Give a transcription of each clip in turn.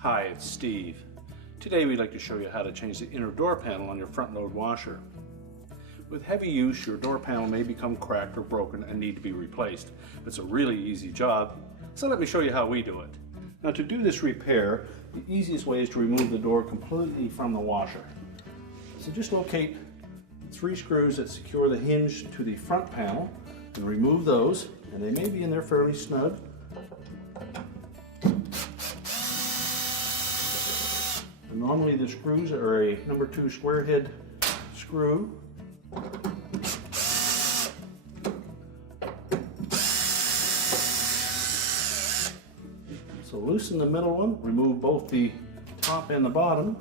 Hi, it's Steve. Today we'd like to show you how to change the inner door panel on your front load washer. With heavy use, your door panel may become cracked or broken and need to be replaced. It's a really easy job, so let me show you how we do it. Now, to do this repair, the easiest way is to remove the door completely from the washer. So just locate 3 screws that secure the hinge to the front panel and remove those, and they may be in there fairly snug. And normally the screws are a number 2 square head screw. So loosen the middle one, remove both the top and the bottom,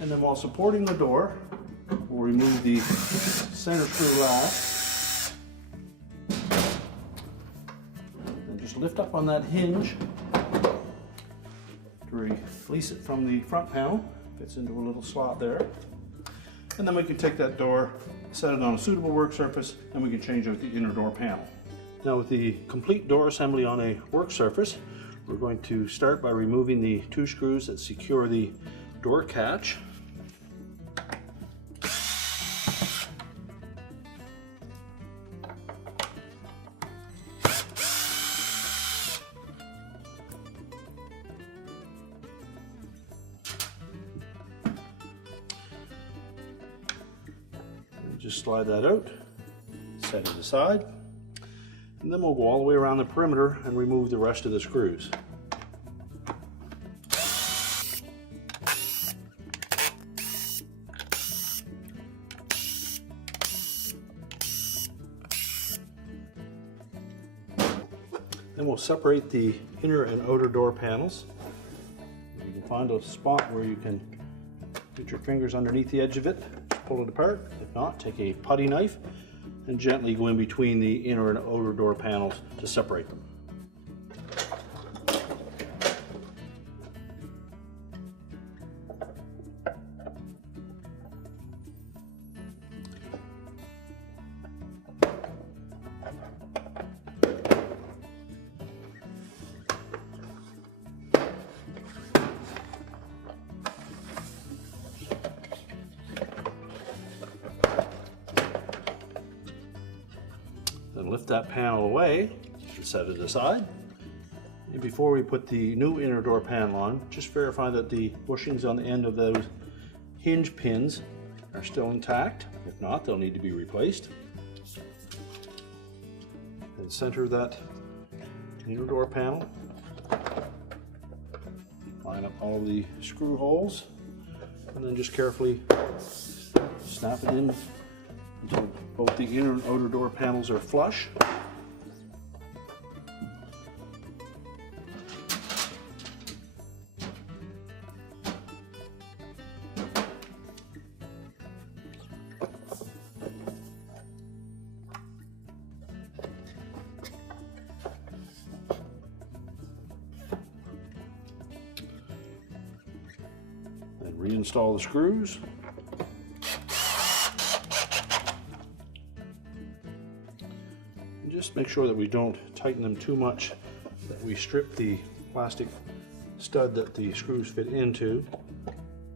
and then while supporting the door, we'll remove the center screw last. And just lift up on that hinge to release it from the front panel. Fits into a little slot there. And then we can take that door, set it on a suitable work surface, and we can change out the inner door panel. Now, with the complete door assembly on a work surface, we're going to start by removing the 2 screws that secure the door catch. Just slide that out, set it aside, and then we'll go all the way around the perimeter and remove the rest of the screws. Then we'll separate the inner and outer door panels. You can find a spot where you can get your fingers underneath the edge of it. Pull it apart. If not, take a putty knife and gently go in between the inner and outer door panels to separate them. Then lift that panel away and set it aside. And before we put the new inner door panel on, just verify that the bushings on the end of those hinge pins are still intact. If not, they'll need to be replaced. Then center that inner door panel. Line up all the screw holes, and then just carefully snap it in until both the inner and outer door panels are flush. Then reinstall the screws. Just make sure that we don't tighten them too much, that we strip the plastic stud that the screws fit into,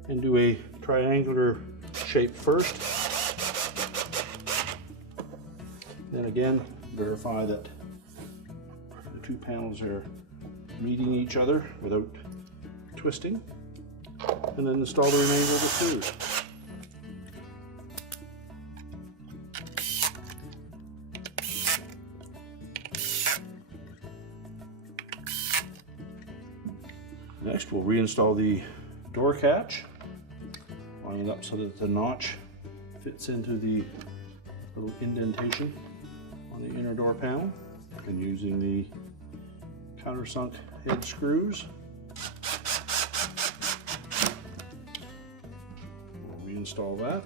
and do a triangular shape first. Then again, verify that the 2 panels are meeting each other without twisting, and then install the remainder of the screws. Next, we'll reinstall the door catch, line it up so that the notch fits into the little indentation on the inner door panel, and using the countersunk head screws, we'll reinstall that.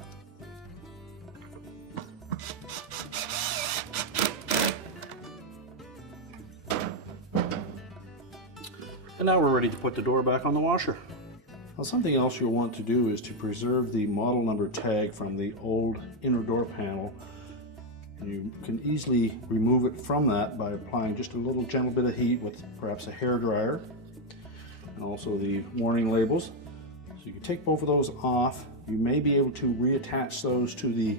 And now we're ready to put the door back on the washer. Now, something else you'll want to do is to preserve the model number tag from the old inner door panel And you can easily remove it from that by applying just a little gentle bit of heat with perhaps a hair dryer. and also the warning labels. So you can take both of those off. You may be able to reattach those to the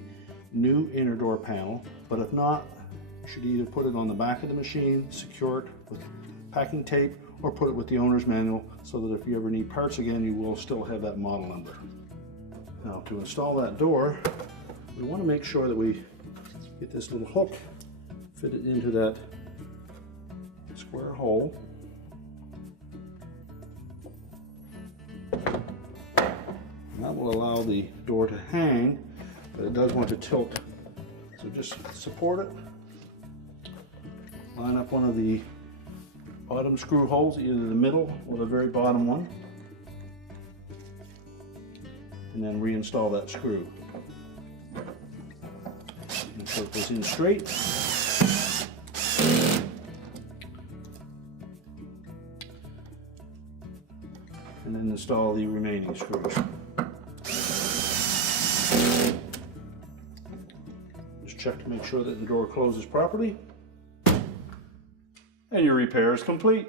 new inner door panel, but if not, you should either put it on the back of the machine, secure it with packing tape, or put it with the owner's manual so that if you ever need parts again, you will still have that model number. Now to install that door, we want to make sure that we get this little hook fitted into that square hole. And that will allow the door to hang, but it does want to tilt. So just support it, line up one of the bottom screw holes, either the middle or the very bottom one, and then reinstall that screw. Make sure it goes in straight. And then install the remaining screws. Just check to make sure that the door closes properly. And your repair is complete.